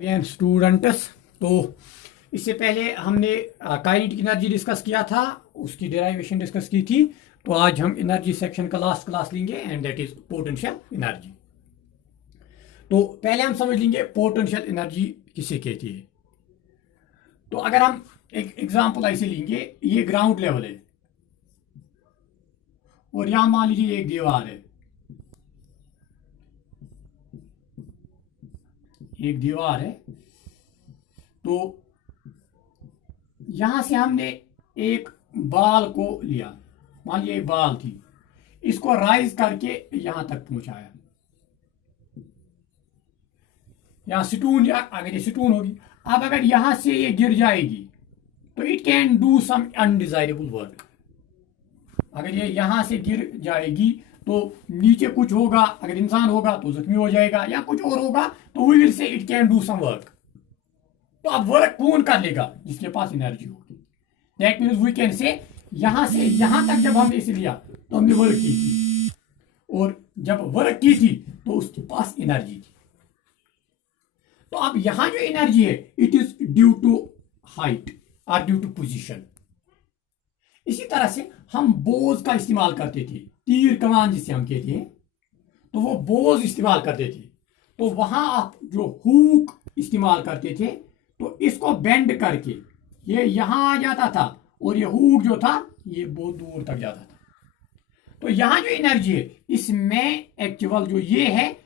Students, तो इससे पहले हमने काइनेटिक एनर्जी डिस्कस किया था, उसकी डेरिवेशन डिस्कस की थी। तो आज हम एनर्जी सेक्शन का लास्ट क्लास लेंगे and that is potential energy. तो पहले हम समझ लेंगे पोटेंशियल एनर्जी किसे कहती है। तो अगर हम एक एग्जांपल ऐसे लेंगे, ये ग्राउंड लेवल है और यहां मान लीजिए एक दीवार है, एक दीवार है। तो यहां से हमने एक बाल को लिया, मान लीजिए एक बाल थी, इसको राइज करके यहां तक पहुंचाया। यहां स्टून, या अगर ये स्टून होगी, अब अगर यहां से ये गिर जाएगी तो it can do some undesirable work. अगर ये यहां से गिर जाएगी तो नीचे कुछ होगा, अगर इंसान होगा तो जख्मी हो जाएगा, या कुछ और होगा, तो we will say it can do some work. तो अब वर्क कौन कर लेगा? जिसके पास एनर्जी होगी। That means we can say यहां से यहां तक जब हमने इसे लिया तो हमने वर्क की थी, और जब वर्क की थी तो उसके पास एनर्जी थी। तो अब यहां जो एनर्जी है, it is due to height और ड्यू टू पोजीशन। इसी तरह से हम बोझ का इस्तेमाल करते थे, तीर कमान जिसे हम कहते हैं, तो वो बोझ इस्तेमाल करते थे। तो वहां आप जो हुक इस्तेमाल करते थे, तो इसको बेंड करके ये यहां आ जाता था, और ये हुक जो था ये बहुत दूर तक जाता था। तो यहां जो एनर्जी है, इसमें एक्चुअल जो ये है,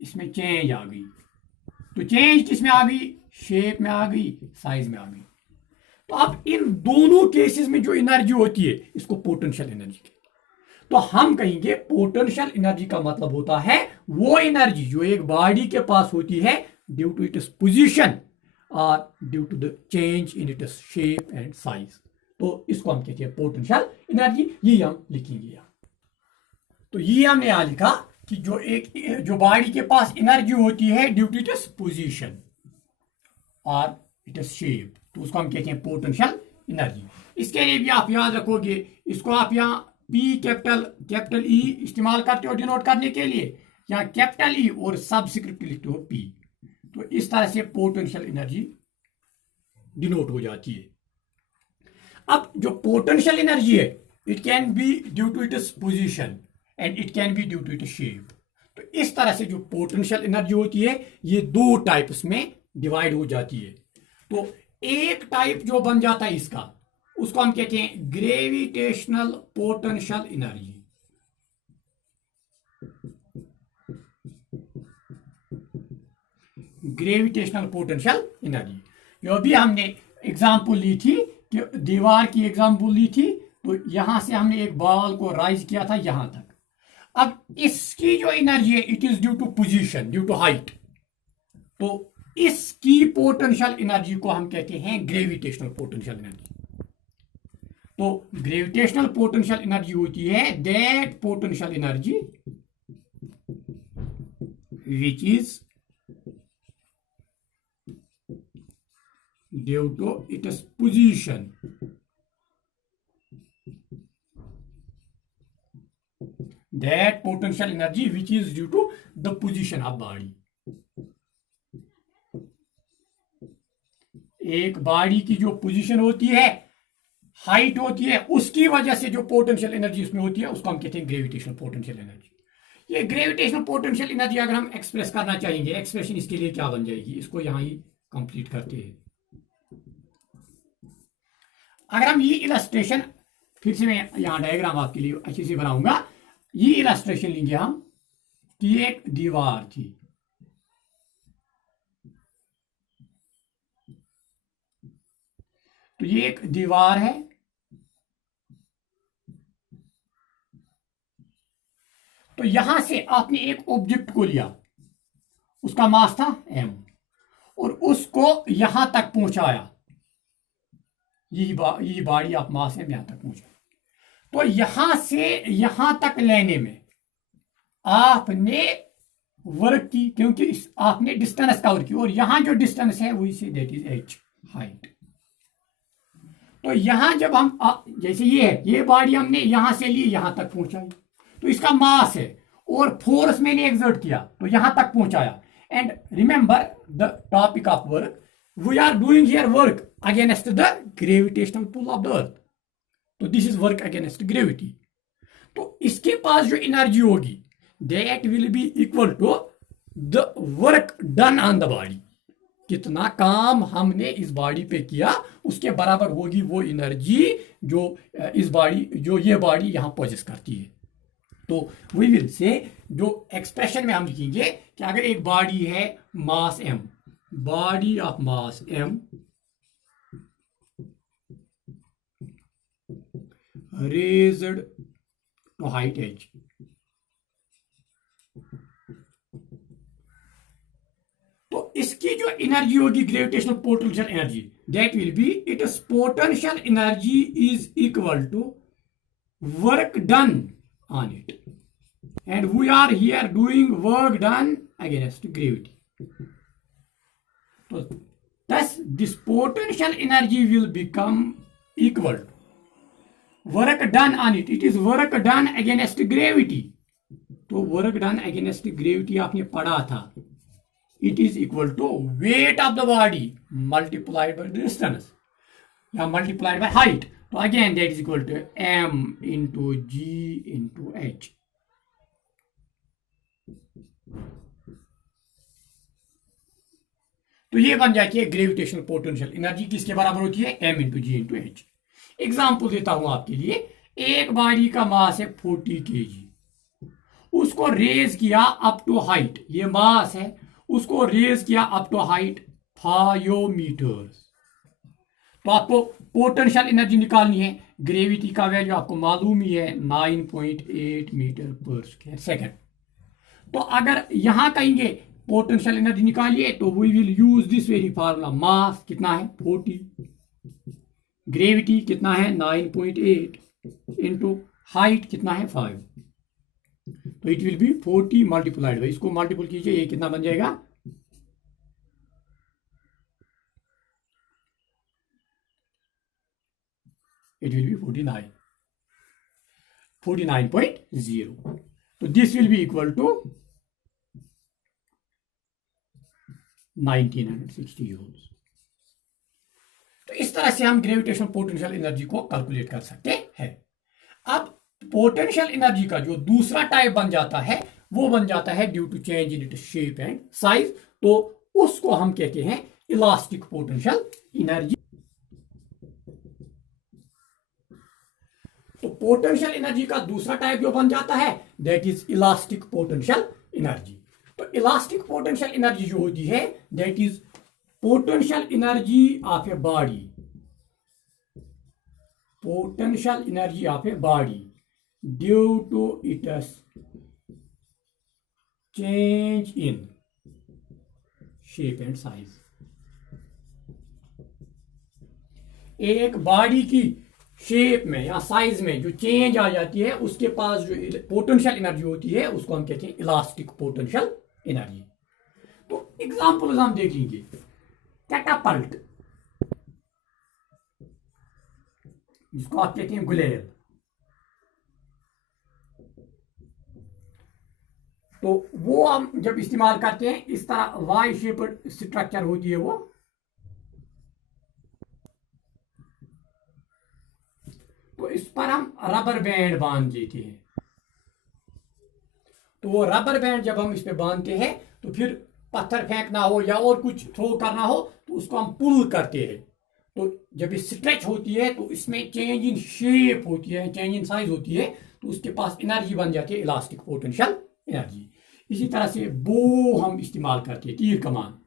इसमें चेंज आ गई। तो चेंज किस में आ गई? शेप में आ गई, साइज में आ गई। तो अब इन दोनों केसेस में जो एनर्जी होती है, इसको पोटेंशियल एनर्जी कहते हैं। तो हम कहेंगे पोटेंशियल एनर्जी का मतलब होता है वो एनर्जी जो एक बॉडी के पास होती है ड्यू टू इट्स पोजीशन और due to the change in its shape and size. तो इसको हम कहते हैं पोटेंशियल एनर्जी। ये हम लिखेंगे यहाँ। तो ये हमने यहां लिखा कि जो बॉडी के पास एनर्जी होती है ड्यू टू इट्स पोजीशन और इट्स शेप, तो उसको हम कहते हैं पोटेंशियल एनर्जी। इसके लिए भी आप याद रखोगे, इसको आप यहाँ पी कैपिटल ई इस्तेमाल करते हो डिनोट करने के लिए, या कैपिटल ई और सबस्क्रिप्ट लिखते हो पी। तो इस तरह से पोटेंशियल एनर्जी डिनोट हो जाती है। अब जो पोटेंशियल एनर्जी है, it can be due to its position and it can be due to its shape. तो इस तरह से जो पोटेंशियल एनर्जी होती है, ये दो टाइप्स में डिवाइड हो जाती है। तो एक टाइप जो बन जाता है इसका, उसको हम कहते हैं gravitational potential energy. Gravitational potential energy, जो भी हमने एग्जांपल ली थी कि दीवार की एग्जांपल ली थी, तो यहां से हमने एक बॉल को राइज किया था यहां तक। अब इसकी जो एनर्जी है, it is due to position, due to height. तो इसकी पोटेंशियल एनर्जी को हम कहते हैं ग्रेविटेशनल पोटेंशियल एनर्जी। तो ग्रेविटेशनल पोटेंशियल एनर्जी होती है that potential energy which is due to its position that potential energy which is due to the position of body. एक बॉडी की जो पोजीशन होती है, हाइट होती है, उसकी वजह से जो पोटेंशियल एनर्जी उसमें होती है, उसको हम कहते हैं ग्रेविटेशनल पोटेंशियल एनर्जी। ये ग्रेविटेशनल पोटेंशियल एनर्जी अगर हम एक्सप्रेस करना चाहेंगे, एक्सप्रेशन इसके लिए क्या बन जाएगी, इसको यहां ही कंप्लीट करते हैं। अगर हम ये इलस्ट्रेशन, फिर से मैं यहां डायग्राम आपके लिए अच्छे से बनाऊंगा, ये इलस्ट्रेशन लेंगे हम कि एक दीवार थी, तो ये एक दीवार है। तो यहां से आपने एक ऑब्जेक्ट को लिया, उसका मास था m, और उसको यहां तक पहुंचाया। यही बॉडी ऑफ मास है, यहां तक पहुंचा। तो यहां से यहां तक लेने में आपने वर्क की, क्योंकि आपने डिस्टेंस कवर की, और यहां जो डिस्टेंस है वही say that is h, height. तो यहां जब हम जैसे ये है, ये बॉडी हमने यहां से ली, यहां तक पहुंचाई, तो इसका मास है, और फोर्स मैंने एक्सर्ट किया तो यहां तक पहुंचाया। And remember the topic of work. We are doing here work against the gravitational pull of the earth. तो this is work against gravity. तो इसके पास जो एनर्जी होगी that will be equal to the work done on the body. कितना काम हमने इस बॉडी पे किया उसके बराबर होगी वो एनर्जी जो इस बॉडी जो ये बॉडी यहां पोजेस करती है. तो वी विल से जो एक्सप्रेशन में हम लिखेंगे कि अगर एक बॉडी है मास m, body of mass m raised to height h, तो इसकी जो एनर्जी होगी gravitational potential energy that will be its potential energy is equal to work done on it. And we are here doing work done against gravity. So thus this potential energy will become equal to work done on it. It is work done against gravity. तो work done against gravity आपने पढ़ा था. It is equal to weight of the body multiplied by distance या multiplied by height. तो again that is equal to m into g into h. तो ये बन जाती है ग्रेविटेशनल पोटेंशियल एनर्जी. किसके बराबर होती है m इंटू जी इंटू एच. एग्जाम्पल देता हूं आपके लिए. एक बॉडी का मास है 40 kg, उसको रेज किया अप टू हाइट, ये मास है, उसको रेज किया अप टू हाइट 5 मीटर्स. तो आपको पोटेंशियल एनर्जी निकालनी है. ग्रेविटी का वैल्यू आपको मालूम ही है 9.8 मीटर पर स्क्वायर सेकेंड. तो अगर यहां कहेंगे पोटेंशियल एनर्जी निकालिए तो we will use this very formula. Mass कितना है 40, ग्रेविटी कितना है 9.8 इंटू हाइट कितना है 5. तो it will be 40 multiplied by, इसको मल्टीपल कीजिए, ये कितना बन जाएगा इट विल बी 49.0. तो this will be equal to 1960 joules. तो इस तरह से हम ग्रेविटेशनल पोटेंशियल एनर्जी को कैलकुलेट कर सकते हैं. अब पोटेंशियल एनर्जी का जो दूसरा टाइप बन जाता है वो बन जाता है due to change in it shape and size. तो उसको हम कहते हैं इलास्टिक पोटेंशियल एनर्जी. तो पोटेंशियल एनर्जी का दूसरा टाइप जो बन जाता है that is elastic potential energy. तो इलास्टिक पोटेंशियल एनर्जी जो होती है that is potential energy of a body, potential energy of a body due to its change in shape and size. एक बॉडी की शेप में या साइज में जो चेंज आ जाती है उसके पास जो पोटेंशियल एनर्जी होती है उसको हम कहते हैं इलास्टिक पोटेंशियल एनर्जी. तो एग्जांपल्स हम देखेंगे. कैटापल्ट जिसको आप कहते हैं गुलेल. तो वो हम जब इस्तेमाल करते हैं इस तरह वाई शेप्ड स्ट्रक्चर होती है वो. तो इस पर हम रबर बैंड बांध देते हैं. तो वो रबर बैंड जब हम इस पे बांधते हैं तो फिर पत्थर फेंकना हो या और कुछ थ्रो करना हो तो उसको हम पुल करते हैं. तो जब ये स्ट्रेच होती है तो इसमें चेंज इन शेप होती है, चेंज इन साइज होती है, तो उसके पास एनर्जी बन जाती है इलास्टिक पोटेंशियल एनर्जी. इसी तरह से बो हम इस्तेमाल करते हैं, तीर कमान.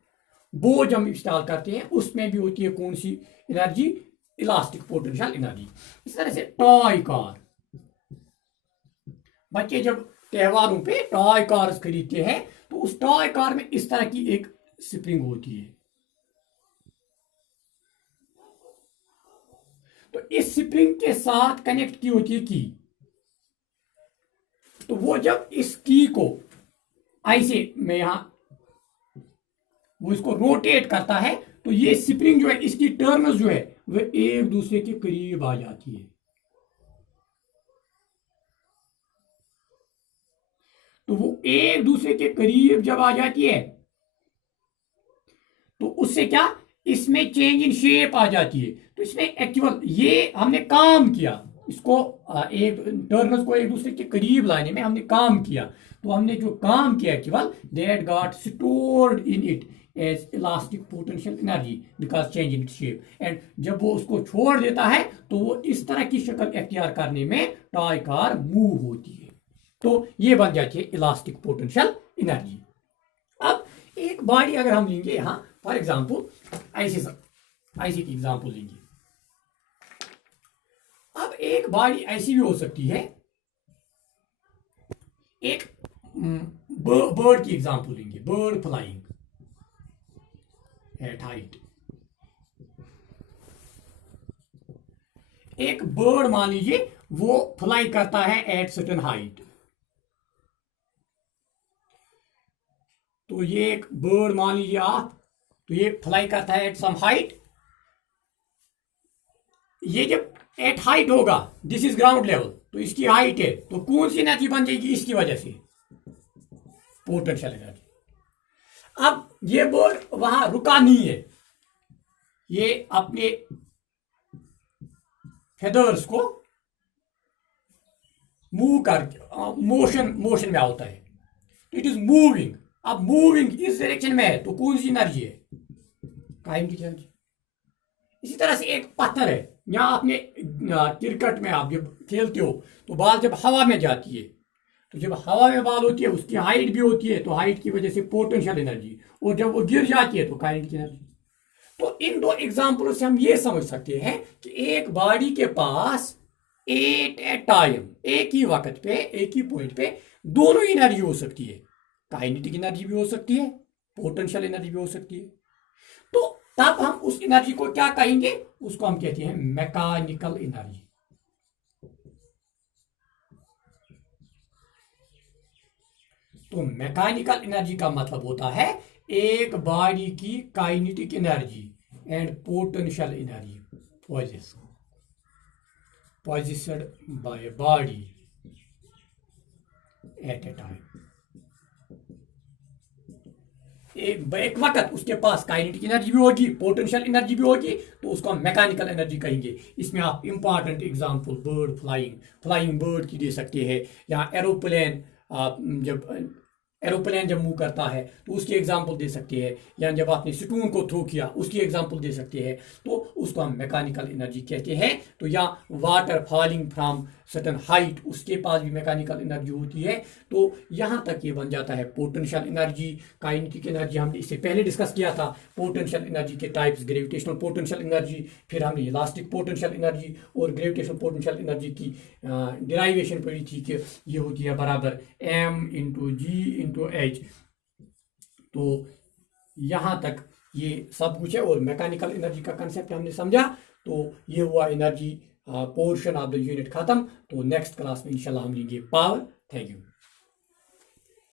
बो जब हम इस्तेमाल करते हैं उसमें भी होती है कौन सी एनर्जी, इलास्टिक पोटेंशियल एनर्जी. इस तरह से टॉय कार, बच्चे जब त्योहारों पे टॉय कार्स खरीदते हैं तो उस टॉय कार में इस तरह की एक स्प्रिंग होती है. तो इस स्प्रिंग के साथ कनेक्ट की होती है की. तो वो जब इस की को ऐसे में यहां वो इसको रोटेट करता है तो ये स्प्रिंग जो है इसकी टर्न्स जो है वे एक दूसरे के करीब आ जाती है. तो वो एक दूसरे के करीब जब आ जाती है तो उससे क्या, इसमें चेंज इन शेप आ जाती है। तो इसमें एक्चुअल ये हमने काम किया, इसको एक टर्नर्स को एक दूसरे के करीब लाने में हमने काम किया। तो हमने जो काम किया actual, that got stored in it as elastic potential energy because change in shape. And जब वो उसको छोड़ देता है तो वो इस तरह की शक्ल एक्टियार करने में टॉय कार मूव होती है। तो ये बन जाती है इलास्टिक पोटेंशियल एनर्जी। अब एक बॉडी अगर हम लेंगे यहां फॉर एग्जांपल, ऐसे की एग्जांपल लेंगे। अब एक बॉडी ऐसी भी हो सकती है, एक बर्ड की एग्जांपल लेंगे, बर्ड फ्लाइंग एट हाइट। एक बर्ड मान लीजिए वो फ्लाई करता है एट सर्टेन हाइट। तो ये एक बर्ड मान लीजिए आप, तो ये फ्लाई करता है एट सम हाइट। ये जब एट हाइट होगा, दिस इज ग्राउंड लेवल, तो इसकी हाइट है, तो कौन सी एनर्जी बन जाएगी इसकी वजह से, पोटेंशियल एनर्जी। अब ये बर्ड वहां रुका नहीं है, ये अपने फेदर्स को मूव करके मोशन में होता है, तो इट इज मूविंग। अब मूविंग इस डायरेक्शन में है, तो कौन सी एनर्जी है, काइनेटिक एनर्जी। इसी तरह से एक पत्थर है, यहाँ आपने क्रिकेट में आप जब खेलते हो तो बॉल जब हवा में जाती है, तो जब हवा में बॉल होती है उसकी हाइट भी होती है, तो हाइट की वजह से पोटेंशियल एनर्जी, और जब वो गिर जाती है तो काइनेटिक एनर्जी। तो इन दो एग्जाम्पलों से हम ये समझ सकते हैं कि एक बॉडी के पास एट ए टाइम, एक ही वक्त पे, एक ही पॉइंट पे दोनों एनर्जी हो सकती है, काइनेटिक एनर्जी भी हो सकती है, पोटेंशियल एनर्जी भी हो सकती है। तो तब हम उस एनर्जी को क्या कहेंगे, उसको हम कहते हैं मैकेनिकल एनर्जी। तो मैकेनिकल एनर्जी का मतलब होता है एक बॉडी की kinetic energy and potential energy possessed by a body at a time। एक वक्त उसके पास काइनेटिक एनर्जी भी होगी, पोटेंशियल एनर्जी भी होगी, तो उसको हम मैकेनिकल एनर्जी कहेंगे। इसमें आप important example bird flying bird की दे सकते हैं, या एरोप्लेन, एरोप्लेन जब मूव करता है तो उसकी एग्जांपल दे सकते हैं, या जब आपने स्टून को थ्रो किया उसकी एग्जांपल दे सकते हैं, तो उसको हम मैकेनिकल एनर्जी कहते हैं। तो या water falling from certain height, उसके पास भी मैकेनिकल एनर्जी होती है। तो यहाँ तक ये बन जाता है पोटेंशियल एनर्जी, काइनेटिक एनर्जी हमने इससे पहले डिस्कस किया था। पोटेंशियल एनर्जी के टाइप्स, ग्रेविटेशनल पोटेंशियल एनर्जी, फिर हमने इलास्टिक पोटेंशियल एनर्जी और ग्रेविटेशनल पोटेंशियल एनर्जी की डिराइवेशन पढ़ी थी कि ये होती है बराबर m/g/h। तो यहाँ तक ये सब कुछ है, और मैकेनिकल एनर्जी का कंसेप्ट हमने समझा। तो ये हुआ energy portion of the unit खत्म। तो नेक्स्ट क्लास में इंशाल्लाह हम लेंगे पावर। Thank you.